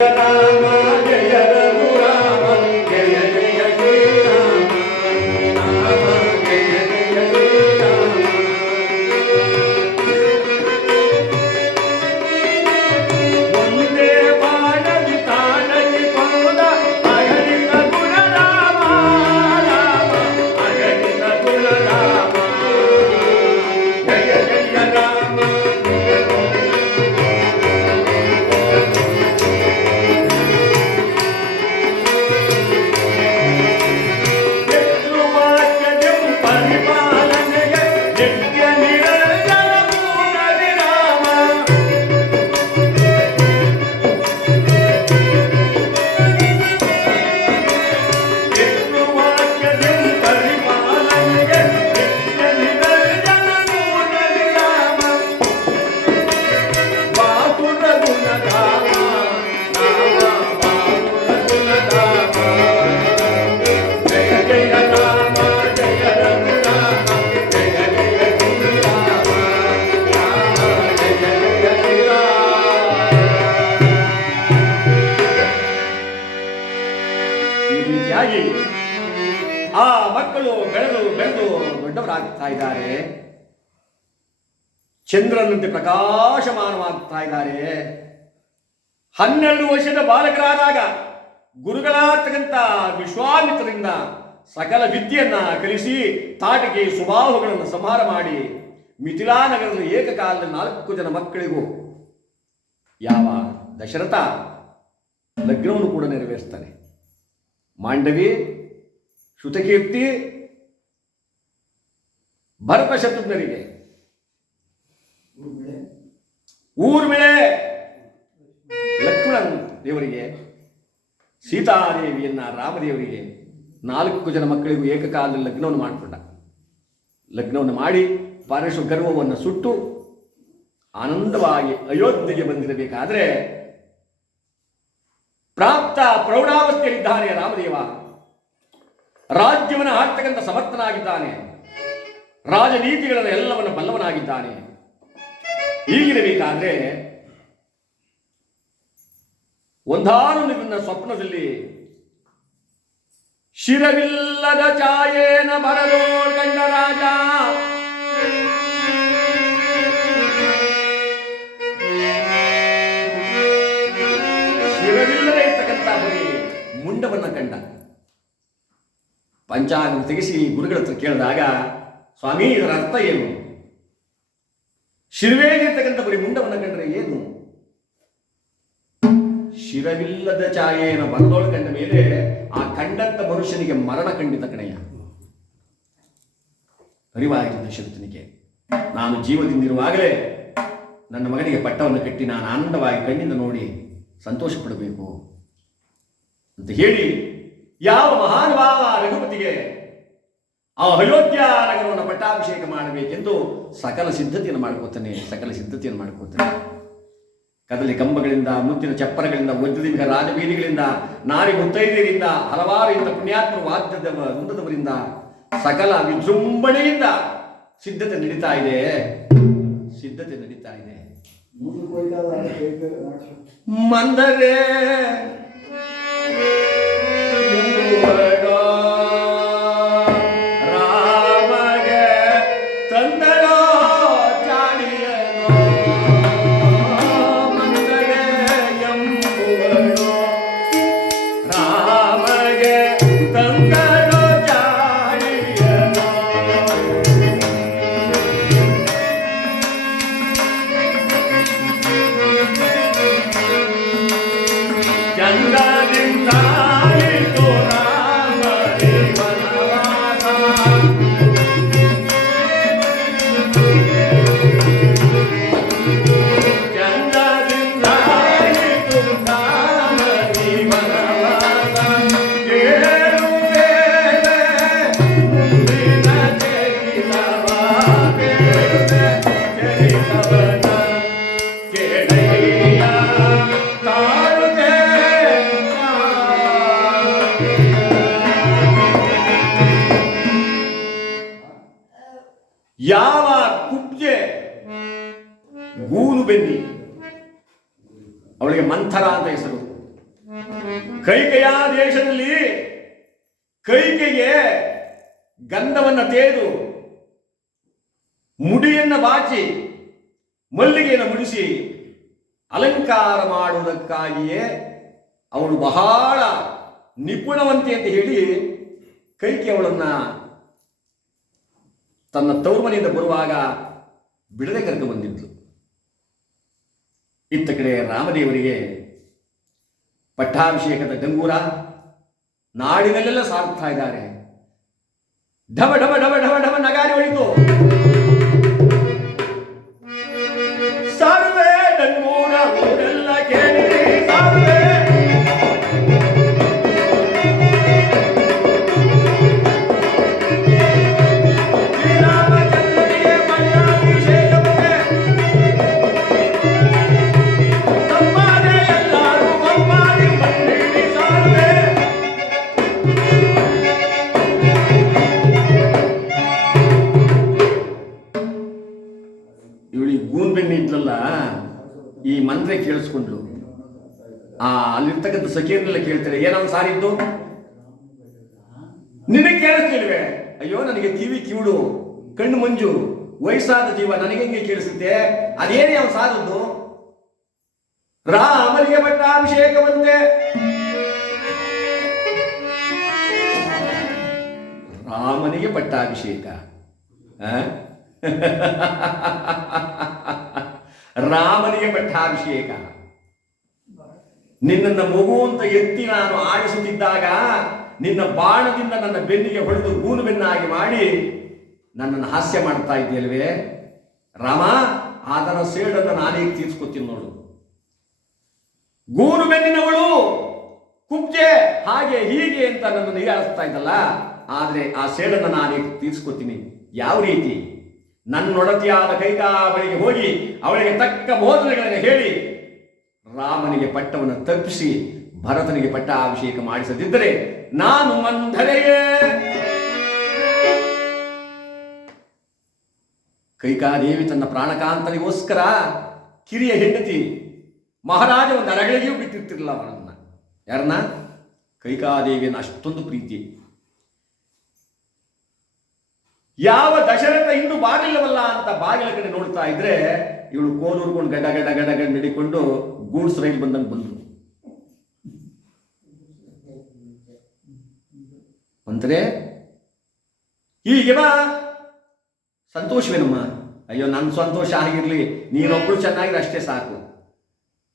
ರಾಮ ಮಕ್ಕಳು ಬೆಳೆದು ಬೆಳೆದು ದೊಡ್ಡವರಾಗ್ತಾ ಇದ್ದಾರೆ. ಚಂದ್ರನಂತೆ ಪ್ರಕಾಶಮಾನವಾಗ್ತಾ ಇದ್ದಾರೆ. ಹನ್ನೆರಡು ವರ್ಷದ ಬಾಲಕರಾದಾಗ ಗುರುಗಳಾಗ್ತಕ್ಕಂಥ ವಿಶ್ವಾಮಿತ್ರರಿಂದ ಸಕಲ ವಿದ್ಯೆಯನ್ನ ಕಲಿಸಿ ತಾಟಿಗೆ ಸ್ವಭಾವಗಳನ್ನು ಸಂಹಾರ ಮಾಡಿ ಮಿಥಿಲಾ ನಗರದ ಏಕಕಾಲದ ನಾಲ್ಕು ಜನ ಮಕ್ಕಳಿಗೂ ಯಾವ ದಶರಥ ಲಗ್ನವನ್ನು ಕೂಡ ನೆರವೇರಿಸ್ತಾನೆ. ಮಾಂಡವಿ ಶ್ರುತಕೀರ್ತಿ ಭರತ ಶತ್ರುಘ್ನರಿಗೆ. ಊರ್ಮಿಳೆ. ಲಕ್ಷ್ಮಣ ದೇವರಿಗೆ ಸೀತಾದೇವಿಯನ್ನ ರಾಮದೇವರಿಗೆ ನಾಲ್ಕು ಜನ ಮಕ್ಕಳಿಗೂ ಏಕಕಾಲದಲ್ಲಿ ಲಗ್ನವನ್ನು ಮಾಡಿಕೊಂಡ. ಲಗ್ನವನ್ನು ಮಾಡಿ ಪರಶು ಗರ್ವವನ್ನು ಸುಟ್ಟು ಆನಂದವಾಗಿ ಅಯೋಧ್ಯೆಗೆ ಬಂದಿರಬೇಕಾದ್ರೆ ಪ್ರಾಪ್ತ ಪ್ರೌಢಾವಸ್ಥೆಯಲ್ಲಿದ್ದಾನೆ ರಾಮದೇವ. ರಾಜ್ಯವನ್ನು ಆಡ್ತಕ್ಕಂಥ ಸಮರ್ಥನಾಗಿದ್ದಾನೆ. ರಾಜನೀತಿಗಳನ್ನು ಎಲ್ಲವನ್ನು ಬಲ್ಲವನಾಗಿದ್ದಾನೆ. ಹೀಗಿರಬೇಕಾದ್ರೆ ಒಂದಾನೊಂದು ನಿನ್ನ ಸ್ವಪ್ನದಲ್ಲಿ ಶಿರವಿಲ್ಲದ ಛಾಯೇನ ಬರಲು ಕಂಡ ರಾಜ. ಶಿರವಿಲ್ಲದೆ ಇರ್ತಕ್ಕಂಥ ಬರೀ ಮುಂಡವನ್ನ ಕಂಡ. ಪಂಚಾಂಗ ತೆಗೆಸಿ ಗುರುಗಳ ಹತ್ರ ಕೇಳಿದಾಗ, ಸ್ವಾಮಿ, ಇದರ ಅರ್ಥ ಏನು? ಶಿರವೇಲಿರ್ತಕ್ಕಂಥ ಬರೀ ಮುಂಡವನ್ನು ಕಂಡ್ರೆ ಏನು? ಶಿರವಿಲ್ಲದ ಛಾಯೆಯನ್ನು ಬರದೋಳು ಕಂಡ ಮೇಲೆ ಆ ಕಂಡಂತ ಮನುಷ್ಯನಿಗೆ ಮರಣ ಖಂಡಿತ ಕಣಯ್ಯ. ಅರಿವಾಗಿದ್ದ ಶಕ್ತನಿಗೆ ನಾನು ಜೀವದಿಂದಿರುವಾಗಲೇ ನನ್ನ ಮಗನಿಗೆ ಪಟ್ಟವನ್ನು ಕಟ್ಟಿ ನಾನು ಆನಂದವಾಗಿ ಕಣ್ಣಿಂದ ನೋಡಿ ಸಂತೋಷ ಪಡಬೇಕು ಅಂತ ಹೇಳಿ ಯಾವ ಮಹಾನುಭಾವ ರಘುಪತಿಗೆ ಆ ಅಯೋಧ್ಯ ನಗರವನ್ನು ಪಟ್ಟಾಭಿಷೇಕ ಮಾಡಬೇಕೆಂದು ಸಕಲ ಸಿದ್ಧತೆಯನ್ನು ಮಾಡ್ಕೋತಾನೆ ಸಕಲ ಸಿದ್ಧತೆಯನ್ನು ಮಾಡ್ಕೋತಾನೆ. ಕದಲಿ ಕಂಬಗಳಿಂದ ಮುತ್ತಿನ ಚಪ್ಪರಗಳಿಂದ ವಜ್ರದಿಂದ ರಾಜಬೀದಿಗಳಿಂದ ನಾರಿ ಮುತ್ತೈದೆಯರಿಂದ ಹಲವಾರು ಇಂಥ ಪುಣ್ಯಾತ್ಮ ವಾದ್ಯದ ವೃಂದದವರಿಂದ ಸಕಲ ವಿಜೃಂಭಣೆಯಿಂದ ಸಿದ್ಧತೆ ನಡೀತಾ ಇದೆ. ಸಿದ್ಧತೆ ನಡೀತಾ ಇದೆ. ಮಂದರೆ. Amen. ಕೈಕೆಯ ದೇಶದಲ್ಲಿ ಕೈಕೆಗೆ ಗಂಧವನ್ನು ತೇದು, ಮುಡಿಯನ್ನ ಬಾಚಿ, ಮಲ್ಲಿಗೆಯನ್ನು ಮುಡಿಸಿ ಅಲಂಕಾರ ಮಾಡುವುದಕ್ಕಾಗಿಯೇ ಅವಳು ಬಹಳ ನಿಪುಣವಂತೆ ಅಂತ ಹೇಳಿ ಕೈಕೆ ಅವಳನ್ನ ತನ್ನ ತೌರ್ಮನೆಯಿಂದ ಬರುವಾಗ ಬಿಡದೆ ಕರೆದು ಬಂದಿದ್ಲು ಇತ್ತ ಕಡೆ ರಾಮದೇವರಿಗೆ ಪಟ್ಟಾಭಿಷೇಕದ ಡಂಗೂರ ನಾಡಿನಲ್ಲೆಲ್ಲ ಸಾರುತ್ತಾ ಇದ್ದಾರೆ. ಢಮ ಢಮ ಢಮ ಢಮ ಢಮ ನಗಾರಿ ಹೊಳಿತು ಆ, ಅಲ್ಲಿರ್ತಕ್ಕಂಥ ಸಖಿಯನ್ನೆಲ್ಲ ಕೇಳ್ತಾರೆ ಏನಮ್ಮ ಸಾರಿದ್ದು ನಿನಗೆ ಕೇಳಿಸ್ತಿಲ್ವೇ ಅಯ್ಯೋ, ನನಗೆ ಕಿವಿ ಕಿವುಡು, ಕಣ್ಣು ಮಂಜು, ವಯಸ್ಸಾದ ಜೀವ ನನಗೆ ಹೆಂಗೆ ಕೇಳಿಸುತ್ತೆ. ಅದೇನೇ ಅವನು ಸಾರದ್ದು? ರಾಮನಿಗೆ ಪಟ್ಟಾಭಿಷೇಕವಂತೆ. ರಾಮನಿಗೆ ಪಟ್ಟಾಭಿಷೇಕ? ರಾಮನಿಗೆ ಪಟ್ಟಾಭಿಷೇಕ. ನಿನ್ನನ್ನು ಮಗು ಅಂತ ಎತ್ತಿ ನಾನು ಆಡಿಸುತ್ತಿದ್ದಾಗ ನಿನ್ನ ಬಾಣದಿಂದ ನನ್ನ ಬೆನ್ನಿಗೆ ಹೊಡೆದು ಗೂನು ಬೆನ್ನಾಗಿ ಮಾಡಿ ನನ್ನನ್ನು ಹಾಸ್ಯ ಮಾಡ್ತಾ ಇದ್ದೀಯಲ್ವೇ? ರಾಮ ಆತನ ಸೇಡನ್ನು ನಾನೇ ತೀರ್ಸ್ಕೊತೀನಿ ನೋಡು. ಗೂನು ಬೆನ್ನಿನವಳು, ಕುಬ್ಜೆ, ಹಾಗೆ ಹೀಗೆ ಅಂತ ನನ್ನನ್ನು ಹೀಗಾಡಿಸ್ತಾ ಇದ್ದಲ್ಲ, ಆದರೆ ಆ ಸೇಡನ್ನು ನಾನೇ ತೀರ್ಸ್ಕೊತೀನಿ. ಯಾವ ರೀತಿ? ನನ್ನೊಡತಿಯಾದ ಕೈಕಾಬಳಿಗೆ ಹೋಗಿ ಅವಳಿಗೆ ತಕ್ಕ ಬೋಧನೆಗಳನ್ನು ಹೇಳಿ ರಾಮನಿಗೆ ಪಟ್ಟವನ್ನು ತಪ್ಪಿಸಿ ಭರತನಿಗೆ ಪಟ್ಟ ಅಭಿಷೇಕ ಮಾಡಿಸದಿದ್ದರೆ ನಾನು ಮಂಧರೆಯೇ ಕೈಕಾದೇವಿ ತನ್ನ ಪ್ರಾಣಕಾಂತನಿಗೋಸ್ಕರ ಕಿರಿಯ ಹೆಂಡತಿ ಮಹಾರಾಜ ಒಂದು ಅರಗಳಿಗೆಯೂ ಬಿಟ್ಟಿರ್ತಿರಲಿಲ್ಲ ಅವನನ್ನ. ಯಾರನ್ನ? ಕೈಕಾದೇವಿಯನ್ನು ಅಷ್ಟೊಂದು ಪ್ರೀತಿ. ಯಾವ ದಶರಥ ಇನ್ನೂ ಬಾಗಿಲವಲ್ಲ ಅಂತ ಬಾಗಿಲ ಕಡೆ ನೋಡ್ತಾ ಇದ್ರೆ ಇವಳು ಕೋಲೂರ್ಕೊಂಡು ಗಡ ಗಡ ಗಡ ಗಡ ನಡಿಕೊಂಡು ಗೂಡ್ಸ್ ರೈಲ್ ಬಂದಂಗೆ ಬಂದ್ರು. ಅಂದ್ರೆ, ಹೀಗೆ ಬಾ. ಸಂತೋಷವೇನಮ್ಮ? ಅಯ್ಯೋ ನನ್ನ ಸಂತೋಷ ಆಗಿರಲಿ. ನೀನೊಬ್ಳು ಚೆನ್ನಾಗಿರೋ ಅಷ್ಟೇ ಸಾಕು.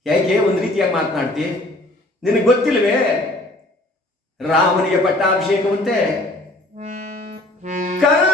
ಯಾಕೆ ಒಂದು ರೀತಿಯಾಗಿ ಮಾತನಾಡ್ತಿ? ನಿನಗೆ ಗೊತ್ತಿಲ್ವೇ? ರಾಮನಿಗೆ ಪಟ್ಟಾಭಿಷೇಕವಂತೆ. ಕಂದನಾದ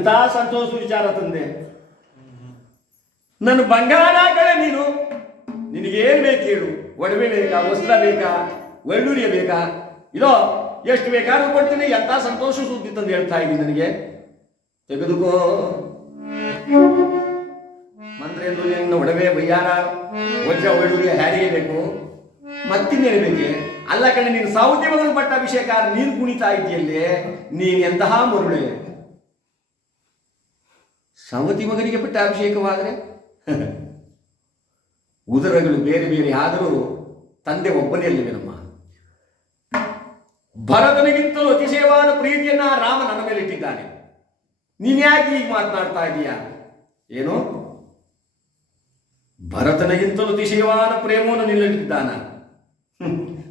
ಎಂತ ಸಂತೋಷ ವಿಚಾರ ತಂದೆ? ನನ್ನ ಬಂಗಾರ ಕಡೆ ನೀನು, ನಿನಗೇನು ಬೇಕು ಹೇಳು? ಒಡವೆ ಬೇಕಾ, ವಸ್ತ್ರ ಬೇಕಾ ವೈಡೂರ್ಯ ಬೇಕಾ? ಇದೋ, ಎಷ್ಟು ಬೇಕಾದ್ರೂ ಕೊಡ್ತೀನಿ, ಎಂತ ಸಂತೋಷ ಸುದ್ದಿ ತಂದು ಹೇಳ್ತಾ ಇದ್ದೀನಿ ನನಗೆ? ತೆಗೆದುಕೋ. ಮಂತ್ರ ಎಂದು ನಿನ್ನ ಒಡವೆ ಬಯ್ಯಾರ, ವಜ್ರ ವೈಡೂರ್ಯ ಹ್ಯಾರಿಗೆ ಬೇಕು, ಮತ್ತಿನ್ನೇನು ಬೇಕೆ? ಅಲ್ಲ ಕಣೆ, ನೀನು ಸೌದಿ ಪಟ್ಟ ಅಭಿಷೇಕ, ನೀನು ಕುಣಿತಾ ಇದೆಯಲ್ಲೇ ನೀನ್ ಎಂತಹ ಮರುಳೆ? ಸವತಿ ಮಗನಿಗೆ ಪಟ್ಟಾಭಿಷೇಕವಾದರೆ ಉದರಗಳು ಬೇರೆ ಬೇರೆ ಆದರೂ ತಂದೆ ಒಬ್ಬನೇ ನಮ್ಮ? ಭರತನಿಗಿಂತಲೂ ಅತಿಶಯವಾದ ಪ್ರೀತಿಯನ್ನ ರಾಮ ನನ್ನ ಮೇಲೆ ಇಟ್ಟಿದ್ದಾನೆ. ನೀನ್ಯಾಕೆ ಈಗ ಮಾತನಾಡ್ತಾ ಇದೀಯಾ? ಏನು? ಭರತನಿಗಿಂತಲೂ ಅತಿಶಯವಾದ ಪ್ರೇಮವನ್ನು ನಿಲ್ಲಿಟ್ಟಿದ್ದಾನ.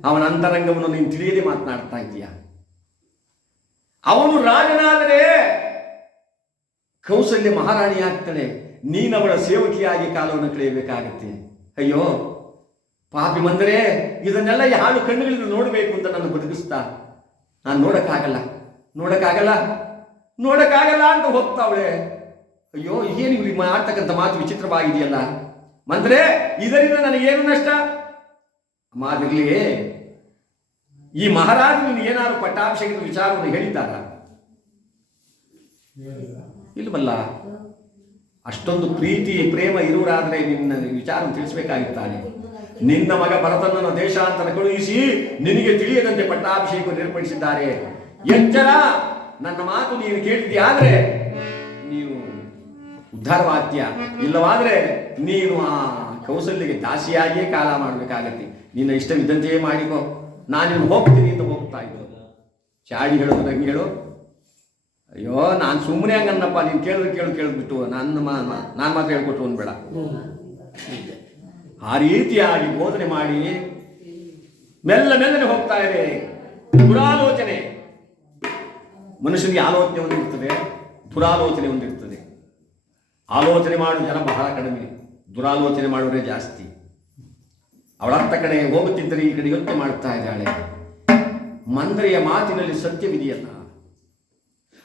ಅವನ ಅಂತರಂಗವನ್ನು ನೀನು ತಿಳಿಯದೆ ಮಾತನಾಡ್ತಾ ಇದೀಯ? ಅವನು ರಾಜನಾದರೆ ಕೌಸಲ್ಯ ಮಹಾರಾಣಿ ಆಗ್ತಾಳೆ ನೀನವಳ ಸೇವಕಿಯಾಗಿ ಕಾಲವನ್ನು ಕಳೆಯಬೇಕಾಗತ್ತೆ. ಅಯ್ಯೋ, ಪಾಪಿ ಬಂದರೆ ಇದನ್ನೆಲ್ಲ ಯಾವ ಕಣ್ಣುಗಳಿಂದ ನೋಡಬೇಕು ಅಂತ ನನ್ನ ಬದುಕಿಸ್ತಾ. ನಾನು ನೋಡೋಕ್ಕಾಗಲ್ಲ ನೋಡೋಕ್ಕಾಗಲ್ಲ, ನೋಡಕ್ಕಾಗಲ್ಲ ಅಂತ ಹೋಗ್ತಾವಳೆ. ಅಯ್ಯೋ, ಏನು ಇವ್ರಿಗೆ ಮಾಡ್ತಕ್ಕಂಥ ಮಾತು ವಿಚಿತ್ರವಾಗಿದೆಯಲ್ಲ. ಮಂದ್ರೆ, ಇದರಿಂದ ನನಗೇನು ನಷ್ಟ? ಮಾದಿರಲಿ ಈ ಮಹಾರಾಜನು ಏನಾದ್ರು ಪಟ್ಟಾಭಿಷೇಕದ ವಿಚಾರವನ್ನು ಹೇಳಿದ್ದಾರ? ಇಲ್ವಲ್ಲ? ಅಷ್ಟೊಂದು ಪ್ರೀತಿ, ಪ್ರೇಮ ಇರುವರಾದ್ರೆ ನಿನ್ನ ವಿಚಾರ ತಿಳಿಸಬೇಕಾಗಿತ್ತಾನೆ ನಿನ್ನ ಮಗ ಭರತನನ್ನು ದೇಶಾಂತರ ಕಳುಹಿಸಿ ನಿನಗೆ ತಿಳಿಯದಂತೆ ಪಟ್ಟಾಭಿಷೇಕ ನಿರ್ಪಡಿಸಿದ್ದಾರೆ ಎಚ್ಚರ, ನನ್ನ ಮಾತು ನೀನು ಕೇಳಿದ್ಯಾದ್ರೆ ನೀನು ಉದ್ಧಾರವಾದ್ಯ? ಇಲ್ಲವಾದ್ರೆ ನೀನು ಆ ಕೌಸಲ್ಯಗೆ ದಾಸಿಯಾಗಿಯೇ ಕಾಲ ಮಾಡಬೇಕಾಗತ್ತೆ. ನಿನ್ನ ಇಷ್ಟವಿದ್ದಂತೆಯೇ ಮಾಡಿಕೋ. ನಾನು ಹೋಗ್ತೀನಿ ಅಂತ ಹೋಗ್ತಾ ಇದ್ದು. ಚಾಡಿ ಹೇಳೋದು, ನಂಗೆ ಹೇಳು. ಅಯ್ಯೋ, ನಾನು ಸುಮ್ಮನೆ ಹಂಗನ್ನಪ್ಪ, ನೀನು ಕೇಳಿದ್ರೆ ಕೇಳಿ ಕೇಳಿದ್ಬಿಟ್ಟು ನನ್ನ ಮಾ ನಾನು ಮಾತ್ರ ಹೇಳ್ಕೊಟ್ಟು ಅಂದ್ಬೇಡ ಆ ರೀತಿಯಾಗಿ ಬೋಧನೆ ಮಾಡಿ, ಮೆಲ್ಲ ಮೆಲ್ಲನೆ ಹೋಗ್ತಾ ಇದೆ. ದುರಾಲೋಚನೆ. ಮನುಷ್ಯನಿಗೆ ಆಲೋಚನೆ ಒಂದಿರ್ತದೆ ದುರಾಲೋಚನೆ ಒಂದಿರ್ತದೆ ಆಲೋಚನೆ ಮಾಡುವ ಜನ ಬಹಳ ಕಡಿಮೆ, ದುರಾಲೋಚನೆ ಮಾಡುವರೇ ಜಾಸ್ತಿ. ಅವಳತ್ತ ಕಡೆ ಹೋಗುತ್ತಿದ್ದರೆ ಈ ಕಡೆ ಯೋಚನೆ ಮಾಡ್ತಾ ಇದ್ದಾಳೆ. ಮಂದ್ರೆಯ ಮಾತಿನಲ್ಲಿ ಸತ್ಯವಿದೆಯಲ್ಲ.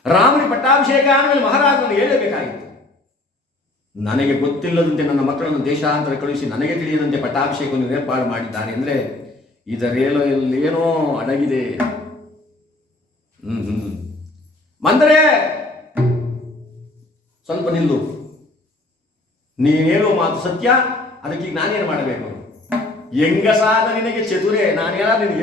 ರಾಮನ ಪಟ್ಟಾಭಿಷೇಕ ಆದಮೇಲೆ ಮಹಾರಾಜನನ್ನು ಹೇಳಬೇಕಾಗಿತ್ತು. ನನಗೆ ಗೊತ್ತಿಲ್ಲದಂತೆ ನನ್ನ ಮಕ್ಕಳನ್ನು ದೇಶಾಂತರ ಕಳುಹಿಸಿ ನನಗೆ ತಿಳಿಯದಂತೆ ಪಟ್ಟಾಭಿಷೇಕವನ್ನು ಏರ್ಪಾಡು ಮಾಡಿದ್ದಾರೆ ಅಂದ್ರೆ ಇದರೇಲೋ ಏನೋ ಅಡಗಿದೆ. ಹ್ಮ್ ಹ್ಮ್. ಮಂದರೆ ಸ್ವಲ್ಪ ನಿಲ್ಲು. ನೀನು ಹೇಳುವ ಮಾತು ಸತ್ಯ, ಅದಕ್ಕೆ ನಾನೇನು ಮಾಡಬೇಕು? ಹೆಂಗಸಾದ ನಿನಗೆ ಚತುರೆ, ನಾನು ಯಾರು ನಿನಗೆ